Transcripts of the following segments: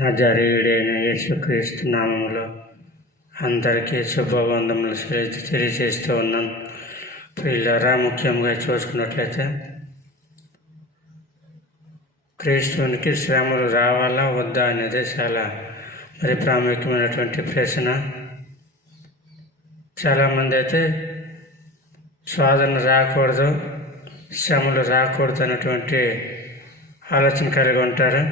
నజరేయుడైన యేసుక్రీస్తు నామములో అందరికీ శుభవందములు తెలియజేస్తూ ఉన్నాను. ప్రియులారా, ముఖ్యంగా చూసుకున్నట్లయితే క్రీస్తునికి శ్రమలు రావాలా వద్దా అనేది చాలా ప్రాముఖ్యమైనటువంటి ప్రశ్న. చాలామంది అయితే శోధన రాకూడదు, శ్రమలు రాకూడదు అన్నటువంటి ఆలోచన కలిగి ఉంటారు.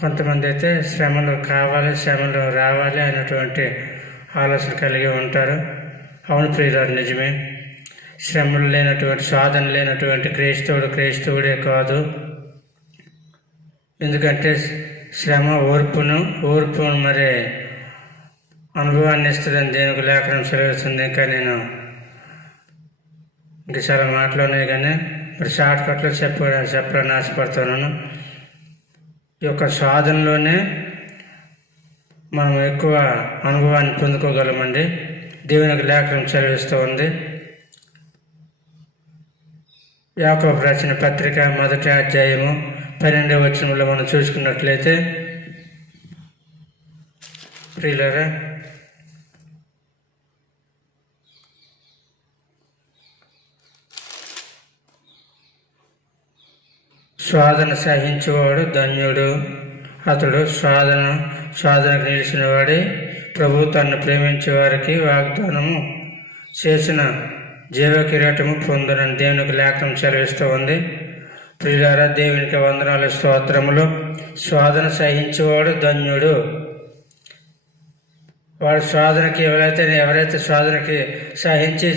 కొంతమంది అయితే శ్రమలు కావాలి, శ్రమలు రావాలి అనేటువంటి ఆలోచన కలిగి ఉంటారు. అవును ప్రియులారు, నిజమే. శ్రమలు లేనటువంటి, శోధన లేనటువంటి క్రైస్తవుడే కాదు. ఎందుకంటే శ్రమ ఓర్పును మరి అనుభవాన్ని ఇస్తుందని దేనికి లేఖనం సెలవుస్తుంది. ఇంకా నేను ఇంకా చాలా మాటలు ఉన్నాయి, కానీ మరి షార్ట్ కట్లో చెప్పాలని ఆశపడుతున్నాను. ఈ యొక్క సాధనలోనే మనం ఎక్కువ అనుభవాన్ని పొందుకోగలమండి. దేవునికి లేఖనం చదివిస్తూ ఉంది. యాకోబు రాసిన పత్రిక 1వ అధ్యాయము 12వ వచనంలో మనం చూసుకున్నట్లయితే, ప్రియులారా, శోధన సహించేవాడు ధన్యుడు, అతడు శోధనకు నిలిచిన వాడే. ప్రభు తన్ను ప్రేమించే వారికి వాగ్దానము చేసిన జీవ కిరీటము పొందునని దేవునికి లేఖనం సెలవిస్తూ ఉంది. ప్రియులారా, దేవునికి వందనాలు, స్తోత్రములు. శోధన సహించేవాడు ధన్యుడు. వాడు ఎవరైతే శోధనకి సహించి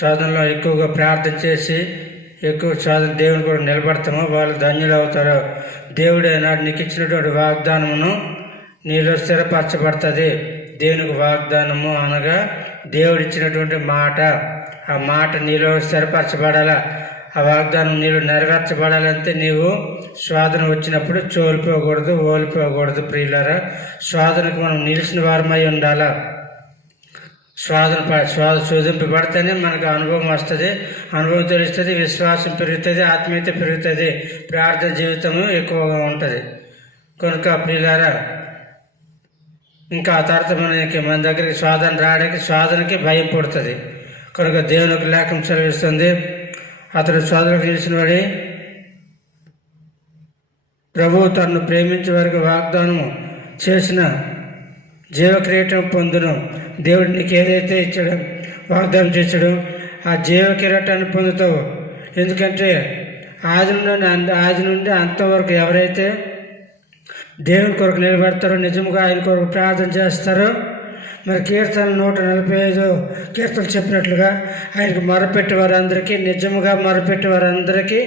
శోధనలో ఎక్కువగా ప్రార్థన చేసి ఎక్కువ దేవుని కూడా నిలబడతామో వాళ్ళు ధన్యులు అవుతారు. దేవుడు నాడు నీకు ఇచ్చినటువంటి వాగ్దానమును నీలో స్థిరపరచబడుతుంది. దేవునికి వాగ్దానము అనగా దేవుడు ఇచ్చినటువంటి మాట. ఆ మాట నీలో స్థిరపరచబడాలా, ఆ వాగ్దానం నీలో నెరవేర్చబడాలంటే నీవు శోధన వచ్చినప్పుడు ఓడిపోకూడదు. ప్రియులారా, శోధనకు మనం నిలిచిన వారమై ఉండాలా. శోధింపబడితేనే మనకు అనుభవం వస్తుంది, అనుభవం తెలుస్తుంది, విశ్వాసం పెరుగుతుంది, ఆత్మీయత పెరుగుతుంది, ప్రార్థన జీవితము ఎక్కువగా ఉంటుంది. కనుక ప్రియులారా, ఇంకా ఆ తర్వాత మన దగ్గరికి శోధనకి భయం పుడుతుంది. కనుక దేవునికి లేఖనం సెలవిస్తుంది, అతడు శోధనకు నిలిచిన వాడి ప్రభువు తనను ప్రేమించే వారికి వాగ్దానము చేసిన జీవకిరీటం పొందును. దేవుడు నీకు ఏదైతే ఇచ్చాడో, వాగ్దానం చేశాడో, ఆ జీవ కిరీటాన్ని పొందుతావు. ఎందుకంటే ఆది నుండి అంతవరకు ఎవరైతే దేవుని కొరకు నిలబడతారో, నిజంగా ఆయన కొరకు ప్రార్థన చేస్తారో, మరి కీర్తన 145 కీర్తనలు చెప్పినట్లుగా ఆయనకు మొరపెట్టే వారందరికీ, నిజముగా మొరపెట్టే వారందరికీ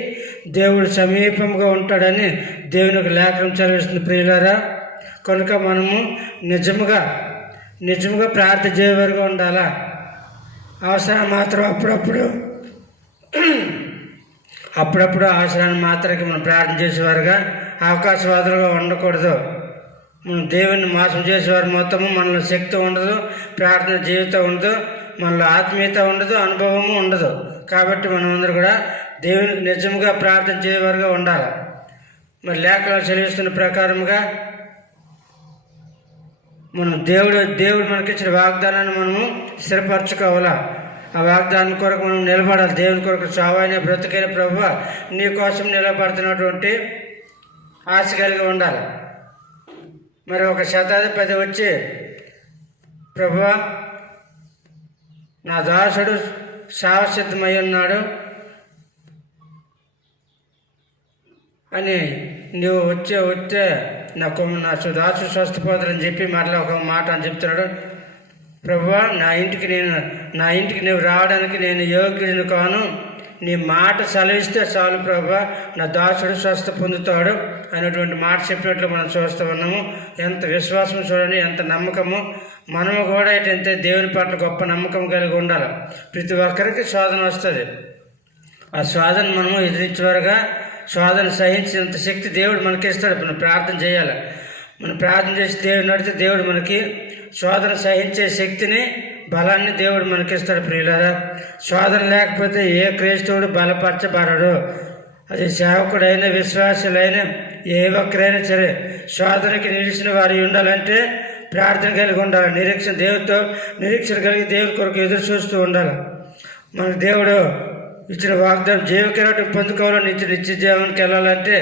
దేవుడు సమీపంగా ఉంటాడని దేవునికి లేఖనం చదివిస్తుంది. ప్రియులారా, కనుక మనము నిజముగా ప్రార్థన చేయవారుగా ఉండాలా. అవసరం మాత్రం అప్పుడప్పుడు అవసరాన్ని మాత్రమే మనం ప్రార్థన చేసేవారుగా, అవకాశవాదులుగా ఉండకూడదు. మనం దేవుని మోసం చేసేవారు మొత్తము మనలో శక్తి ఉండదు, ప్రార్థన జీవితం ఉండదు, మనలో ఆత్మీయత ఉండదు, అనుభవము ఉండదు. కాబట్టి మనమందరూ కూడా దేవునికి నిజంగా ప్రార్థన చేయవారుగా ఉండాలి. మరి లేఖనాలు చెల్లిస్తున్న ప్రకారముగా మనం దేవుడు మనకిచ్చిన వాగ్దానాన్ని మనము స్థిరపరచుకోవాలా. ఆ వాగ్దానం కొరకు మనం నిలబడాలి. దేవుని కొరకు చావైన బ్రతుకైన ప్రభువా, నీ కోసం నిలబడుతున్నటువంటి ఆశ కలిగి ఉండాలి. మరి ఒక శతాధిపతి వచ్చి, ప్రభువా, నా దాసుడు శావసిద్ధమై ఉన్నాడు అని నువ్వు వచ్చే నా దాసు స్వస్థపోతారని చెప్పి మరలా ఒక మాట అని చెప్తున్నాడు. ప్రభువా, నా ఇంటికి నువ్వు రావడానికి నేను యోగ్యుడిని కాను, నీ మాట సెలవిస్తే చాలు ప్రభువా, నా దాసుడు స్వస్థ పొందుతాడు అనేటువంటి మాట చెప్పినట్లు మనం చూస్తూ ఉన్నాము. ఎంత విశ్వాసం చూడండి, ఎంత నమ్మకము. మనము కూడా ఏంటంటే దేవుని పట్ల గొప్ప నమ్మకం కలిగి ఉండాలి. ప్రతి ఒక్కరికి శోధన వస్తుంది. ఆ శోధన మనము ఎదిరించేవారుగా, శోధన సహించినంత శక్తి దేవుడు మనకి ఇస్తాడు. మనం ప్రార్థన చేయాలి. మనం ప్రార్థన చేసి దేవుడు నడితే దేవుడు మనకి శోధన సహించే శక్తిని, బలాన్ని దేవుడు మనకిస్తాడు. ప్రియులారా, శోధన లేకపోతే ఏ క్రైస్తవుడు బలపరచబడడు. అది సేవకుడైన విశ్వాసులైన ఏ ఒక్కరైనా సరే శోధనకి నిలిచిన వారు ఉండాలంటే ప్రార్థన కలిగి ఉండాలి. నిరీక్షణ కలిగి దేవుని కొరకు ఎదురు చూస్తూ ఉండాలి. మన దేవుడు ఇచ్చిన వాగ్దానం జీవకిరాటం పొందుకోవాలని నిత్య జీవానికి వెళ్ళాలంటే,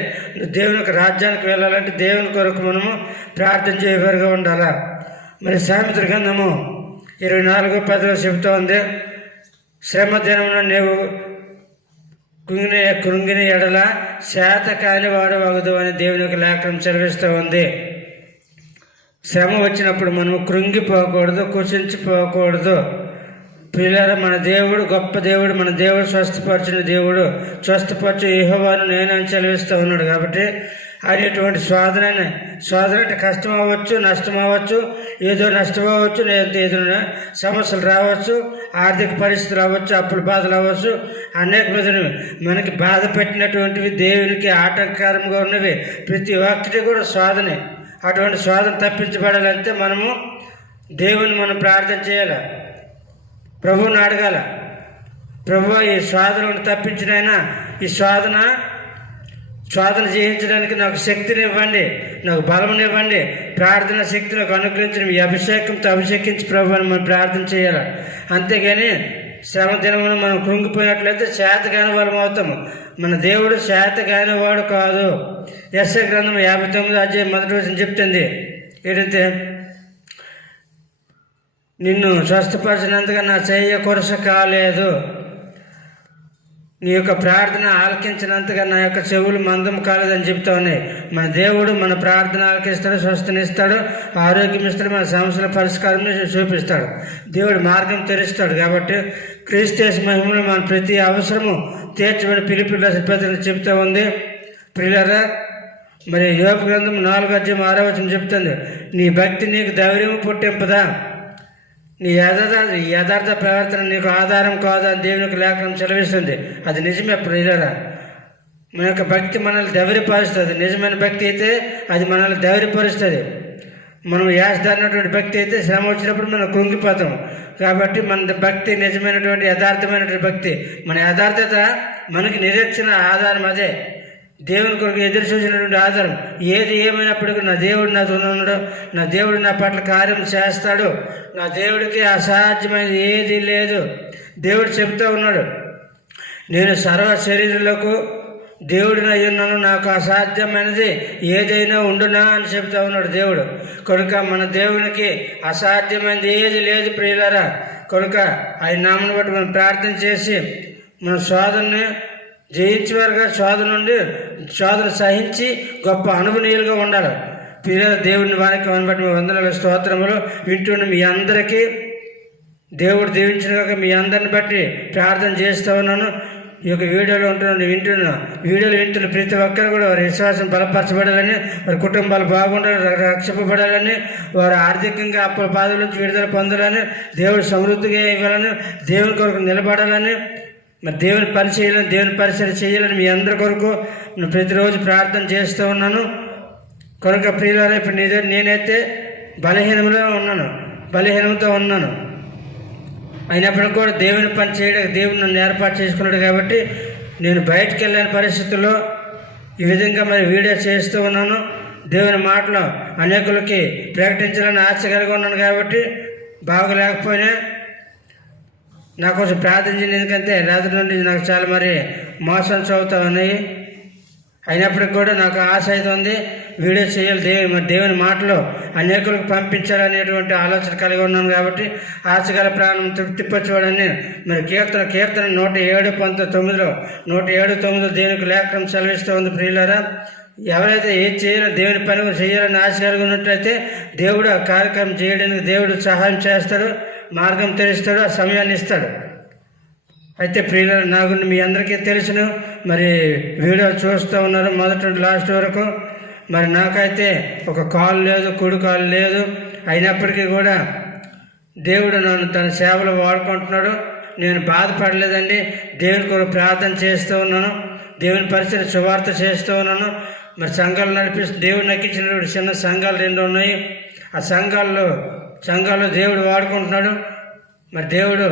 దేవుని యొక్క రాజ్యానికి వెళ్ళాలంటే దేవుని కొరకు మనము ప్రార్థన చేయవారుగా ఉండాలా. మరి సామెతల గ్రంథము 24:10 చెబుతూ ఉంది, శ్రమ దినమున నీవు కృంగిన ఎడల శాత కాని వాడు వగదు అని దేవుని యొక్క లేఖనం చదివిస్తూ ఉంది. శ్రమ వచ్చినప్పుడు మనము కృంగిపోకూడదు, కుసించిపోకూడదు. ప్రియులారా, మన దేవుడు గొప్ప దేవుడు, మన దేవుడు స్వస్థపరచు యెహోవాను నేనని చదివిస్తూ ఉన్నాడు. కాబట్టి ఆయన ఇటువంటి శోధన అంటే కష్టం అవ్వచ్చు, నష్టం అవ్వచ్చు, ఏదో నష్టం అవ్వచ్చు, లేదా ఏదైనా సమస్యలు రావచ్చు, ఆర్థిక పరిస్థితులు అవ్వచ్చు, అప్పుల బాధలు అవ్వచ్చు, అనేక విధులు మనకి బాధ పెట్టినటువంటివి, దేవునికి ఆటంకరంగా ఉన్నవి ప్రతి ఒక్కటి కూడా శోధనే. అటువంటి శోధన తప్పించబడాలంటే మనము దేవుని మనం ప్రార్థన చేయాలి, ప్రభువుని అడగాల. ప్రభువా, ఈ శోధనను తప్పించినైనా ఈ శోధన జయించడానికి నాకు శక్తిని ఇవ్వండి, నాకు బలమునివ్వండి, ప్రార్థన శక్తి నాకు అనుగ్రహించిన మీ అభిషేకంతో అభిషేకించి ప్రభు అని మనం ప్రార్థన చేయాలి. అంతేగాని శ్రమ దినమున మనం కృంగిపోయినట్లయితే శాతగాని వాళ్ళం అవుతాము. మన దేవుడు శాతగాని వాడు కాదు. యెషయా గ్రంథం 59:1 చెప్తుంది ఏంటంటే, నిన్ను స్వస్థపరిచినందుగా నా చెయ్య కొరస కాలేదు, నీ యొక్క ప్రార్థన ఆలకించినంతగా నా యొక్క చెవులు మందం కాలేదని చెప్తా ఉన్నాయి. మన దేవుడు మన ప్రార్థన ఆలకిస్తాడు, స్వస్థనిస్తాడు, ఆరోగ్యం ఇస్తాడు, మన సమస్యల పరిష్కారం చూపిస్తాడు, దేవుడు మార్గం తెరుస్తాడు. కాబట్టి క్రీస్తు మహిమలో మన ప్రతి అవసరము తీర్చబడి పిలుపులో చెప్తూ ఉంది. ప్రియులారా, మరి యోబు గ్రంథం 4:6 చెప్తుంది, నీ భక్తి నీకు ధైర్యము పుట్టింపదా, నీ యథార్థ ప్రవర్తన నీకు ఆధారం కాదా అని దేవునికి లేఖనం సెలవిస్తుంది. అది నిజమే ప్రియులారా. మన యొక్క భక్తి మనల్ని ధైర్యపరుస్తుంది. నిజమైన భక్తి అయితే అది మనల్ని ధైర్యపరుస్తుంది. మనం యాసదారినటువంటి భక్తి అయితే శ్రమ వచ్చినప్పుడు మనం కృంగిపోతాం. కాబట్టి మన భక్తి నిజమైనటువంటి యథార్థమైనటువంటి భక్తి. మన యథార్థత మనకి నిరీక్షణ ఆధారం. అదే దేవుని కొరకు ఎదురు చూసినటువంటి ఆధారం. ఏది ఏమైనప్పటికీ నా దేవుడు నాతో ఉన్నాడు, నా దేవుడు నా పట్ల కార్యం చేస్తాడు, నా దేవుడికి అసాధ్యమైనది ఏది లేదు. దేవుడు చెప్తూ ఉన్నాడు, నేను సర్వ శరీరులకు దేవుడినై ఉన్నాను, నాకు అసాధ్యమైనది ఏదైనా ఉండునా అని చెప్తా ఉన్నాడు దేవుడు. కనుక మన దేవునికి అసాధ్యమైనది ఏది లేదు ప్రియులారా. కనుక ఆయన నామను బట్టి మనం ప్రార్థన చేసి మన శోధనని జయించేవారుగా, శోధన సహించి గొప్ప అనుభవనీయులుగా ఉండాలి. ప్రియుల దేవుని వారికి బట్టి వందనాలు స్తోత్రములు. వింటున్న మీ అందరికీ దేవుడు దీవించిన మీ అందరిని బట్టి ప్రార్థన చేస్తూ ఉన్నాను. ఈ యొక్క వీడియోలో వింటున్న ప్రతి ఒక్కరు కూడా వారి విశ్వాసం బలపరచబడాలని, వారి కుటుంబాలు బాగుండాలని, రక్షింపబడాలని, వారు ఆర్థికంగా అప్పుల బాధల నుంచి విడుదల పొందాలని, దేవుడు సమృద్ధిగా ఇవ్వాలని, దేవుని కొరకు నిలబడాలని, మరి దేవుని పని చేయాలని, దేవుని పరిచయం చేయాలని మీ అందరి కొరకు నేను ప్రతిరోజు ప్రార్థన చేస్తూ ఉన్నాను. కనుక ప్రియులారా, ఇప్పుడు నేనైతే బలహీనంతో ఉన్నాను. అయినప్పటికీ కూడా దేవుని పని చేయడానికి దేవుడు నన్ను ఏర్పాటు చేసుకున్నాడు. కాబట్టి నేను బయటకు వెళ్ళని పరిస్థితుల్లో ఈ విధంగా మరి వీడియో చేస్తూ ఉన్నాను. దేవుని మాటలు అనేకులకి ప్రకటించాలని ఆశ కలిగి ఉన్నాను. కాబట్టి బాగోలేకపోయినా నా కోసం ప్రార్థన చేయండి. ఎందుకంటే రాత్రి నుండి నాకు చాలా మరి మోషన్స్ అవుతా ఉన్నాయి. అయినప్పటికి కూడా నాకు ఆశ అవుతుంది, వీడియో చేయాలి, దేవుని మాటలు అనేకులకు పంపించాలనేటువంటి ఆలోచన కలిగి ఉన్నాను. కాబట్టి ఆశగల ప్రాణం తృప్తిపరచబడని మరి కీర్తన 107:9 దేవునికి లేఖనం సెలవిస్తూ ఉంది. ప్రియులారా, ఎవరైతే ఏది చేయాలో దేవుని పని చేయాలని ఆశ కలిగి ఉన్నట్లయితే దేవుడు ఆ కార్యక్రమం చేయడానికి దేవుడు సహాయం చేస్తాడు, మార్గం తెరుస్తాడు, ఆ సమయాన్ని ఇస్తాడు. అయితే ప్రియులారా, నా గురించి మీ అందరికీ తెలుసును. మరి వీడియో చూస్తూ ఉన్నారు మొదటి నుండి లాస్ట్ వరకు. మరి నాకైతే ఒక కాలు లేదు, కుడి కాలు లేదు. అయినప్పటికీ కూడా దేవుడు నన్ను తన సేవలో వాడుకుంటున్నాడు. నేను బాధపడలేదండి. దేవుని కొరకు ప్రార్థన చేస్తూ ఉన్నాను, దేవుని పరిచయం సువార్త చేస్తూ ఉన్నాను. మరి సంఘాలు నడిపిస్తూ దేవుడు నాకు ఇచ్చినటువంటి చిన్న సంఘాలు 2 ఉన్నాయి. ఆ సంఘాల్లో దేవుడు వాడుకుంటున్నాడు. మరి దేవుడు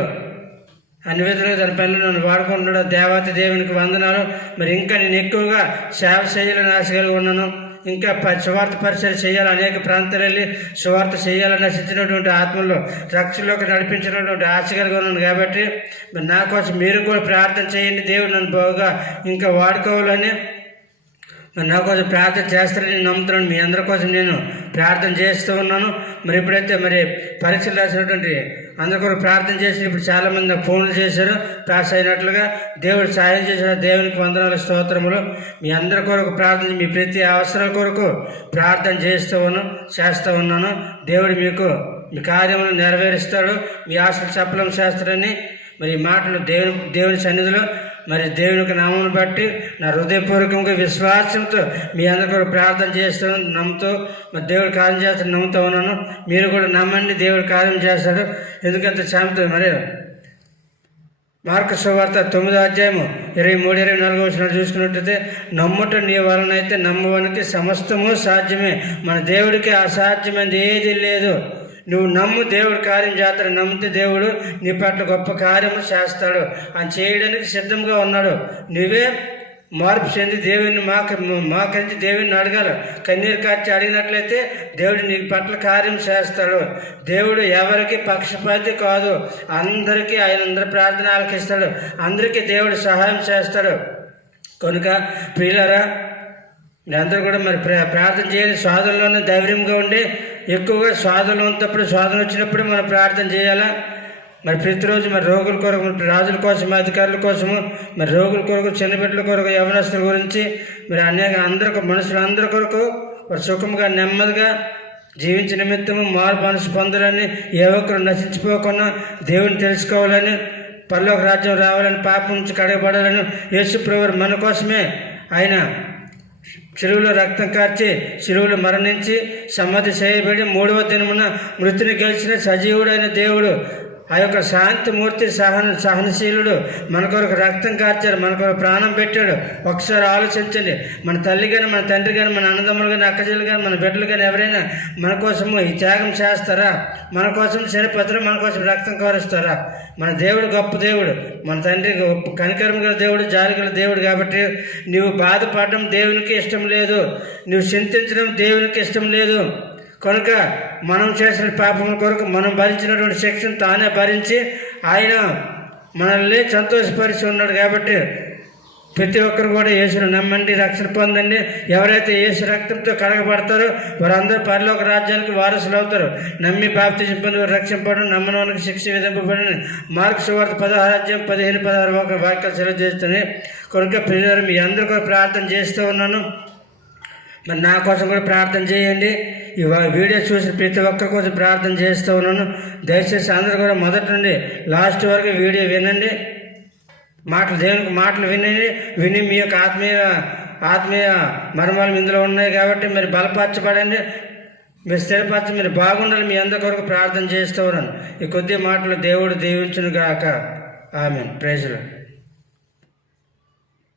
అన్ని విధాలుగా తన పనులు నన్ను వాడుకుంటున్నాడు. దేవాతి దేవునికి వందనాలు. మరి ఇంకా నేను ఎక్కువగా సేవ చేయాలని ఆశ కలిగి ఉన్నాను. ఇంకా సువార్త పరిచయం చేయాలి, అనేక ప్రాంతాలు వెళ్ళి సువార్త చేయాలని నశించినటువంటి ఆత్మల్లో రక్షణలోకి నడిపించినటువంటి ఆశ కలిగి ఉన్నాను. కాబట్టి మరి నా కోసం మీరు కూడా ప్రార్థన చేయండి. దేవుడు నన్ను బాగా ఇంకా వాడుకోవాలని మరి నా కోసం ప్రార్థన చేస్తారని నేను నమ్ముతున్నాను. మీ అందరి కోసం నేను ప్రార్థన చేస్తూ ఉన్నాను. మరి ఇప్పుడైతే మరి పరీక్షలు రాసినటువంటి అందరి కొరకు ప్రార్థన చేసి ఇప్పుడు చాలామంది నాకు ఫోన్లు చేశారు, పాస్ అయినట్లుగా దేవుడు సాయం చేశారు. దేవునికి వందనాలు, స్తోత్రములు. మీ అందరి కొరకు ప్రార్థన, మీ ప్రతి అవసరాల కొరకు ప్రార్థన చేస్తూ ఉన్నాను. దేవుడు మీకు మీ కార్యములు నెరవేరుస్తాడు, మీ ఆశలు సఫలం చేస్తారని మరి ఈ మాటలు దేవుని సన్నిధిలో మరి దేవునికి నామమును బట్టి నా హృదయపూర్వకంగా విశ్వాసంతో మీ అందరూ ప్రార్థన చేస్తాను, నమ్ముతూ మరి దేవుడు కార్యం చేస్తాను నమ్ముతూ ఉన్నాను. మీరు కూడా నమ్మండి, దేవుడు కార్యం చేస్తాడు. ఎందుకంటే సామెత మరి మార్కు సువార్త 9వ అధ్యాయము 23-24 వచనాలు చూసుకున్నట్టయితే, నమ్ముట నీ వలనైతే నమ్మవానికి సమస్తము సాధ్యమే, మన దేవుడికి అసాధ్యమైనది ఏది లేదు. నువ్వు నమ్ము, దేవుడు కార్యం చేస్తాడు. నమ్మితే దేవుడు నీ పట్ల గొప్ప కార్యము చేస్తాడు. ఆయన చేయడానికి సిద్ధంగా ఉన్నాడు. నువ్వే మార్పు చెంది దేవుని మాకరించి దేవుని అడగాలి. కన్నీరు కార్చి అడిగినట్లయితే దేవుడు నీ పట్ల కార్యం చేస్తాడు. దేవుడు ఎవరికి పక్షపాతి కాదు, అందరికీ అందరి ప్రార్థన ఆలకిస్తాడు. అందరికీ దేవుడు సహాయం చేస్తాడు. కనుక ప్రియులారా, మీరందరూ కూడా మరి ప్రార్థన చేయాలి. స్వాధంలోనే ధైర్యంగా ఉండి ఎక్కువగా స్వాధంలో ఉన్నప్పుడు, స్వాధం వచ్చినప్పుడు మనం ప్రార్థన చేయాలా. మరి ప్రతిరోజు మరి రోగుల కొరకు, రాజుల కోసం, అధికారుల కోసము, మరి రోగుల కొరకు, చిన్నబిడ్డల కొరకు, యవనస్తుల గురించి, మరి అందరికీ మనుషులందరి కొరకు వారు సుఖంగా నెమ్మదిగా జీవించిన నిమిత్తము మారు మనసు పొందాలని, ఏ ఒక్కరు నశించిపోకుండా దేవుని తెలుసుకోవాలని, పరలోక రాజ్యం రావాలని, పాపం నుంచి కడగబడాలని యేసు ప్రభువు మన కోసమే ఆయన శిలువలో రక్తం కార్చి, శిలువలో మరణించి, సమాధి చేయబడి 3వ దినమున మృతిని గెలిచిన సజీవుడైన దేవుడు, ఆ యొక్క శాంతిమూర్తి, సహనశీలుడు మన కొరకు రక్తం కార్చారు, మన కొరకు ప్రాణం పెట్టాడు. ఒకసారి ఆలోచించండి. మన తల్లి కానీ, మన తండ్రి కానీ, మన అన్నదమ్ములు కానీ, అక్కచెల్లు కానీ, మన బిడ్డలు కానీ ఎవరైనా మన కోసము ఈ త్యాగం చేస్తారా? మన కోసం చనిపోతారా? మన కోసం రక్తం కారుస్తారా? మన దేవుడు గొప్ప దేవుడు, మన తండ్రి కనికరం గల దేవుడు, జాలి గల దేవుడు. కాబట్టి నువ్వు బాధపడడం దేవునికి ఇష్టం లేదు, నువ్వు చింతించడం దేవునికి ఇష్టం లేదు. కనుక మనం చేసిన పాపముల కొరకు మనం భరించినటువంటి శిక్షను తానే భరించి ఆయన మనల్ని సంతోషపరిచి ఉన్నాడు. కాబట్టి ప్రతి ఒక్కరు కూడా యేసును నమ్మండి, రక్షణ పొందండి. ఎవరైతే యేసు రక్తంతో కడగబడతారో వారందరూ పరలోక రాజ్యానికి వారసులు అవుతారు. నమ్మి బాప్తిజం పొంది రక్షింపడం, నమ్మని వారికి శిక్ష విధింపబడిన మార్కు సువార్త 16వ అధ్యాయం 15-16 వాక్యాలు సెలవు చేస్తున్నాయి. కనుక ప్రియులారా, మీ అందరూ కూడా ప్రార్థన చేస్తూ ఉన్నాను. మరి నా కోసం కూడా ప్రార్థన చేయండి. ఈ వీడియో చూసిన ప్రతి ఒక్కరి కోసం ప్రార్థన చేస్తూ ఉన్నాను. దయచేసి అందరూ కూడా మొదటి నుండి లాస్ట్ వరకు వీడియో వినండి. దేవునికి మాటలు విని మీ యొక్క ఆత్మీయ మర్మాలు ఇందులో ఉన్నాయి. కాబట్టి మీరు బలపరచబడండి, మీరు స్థిరపరచ, మీరు బాగుండాలి. మీ అందరి కొరకు ప్రార్థన చేస్తూ ఉన్నాను. ఈ కొద్ది మాటలు దేవుడు దీవించును గాక. ఆమేన్. Praise lord.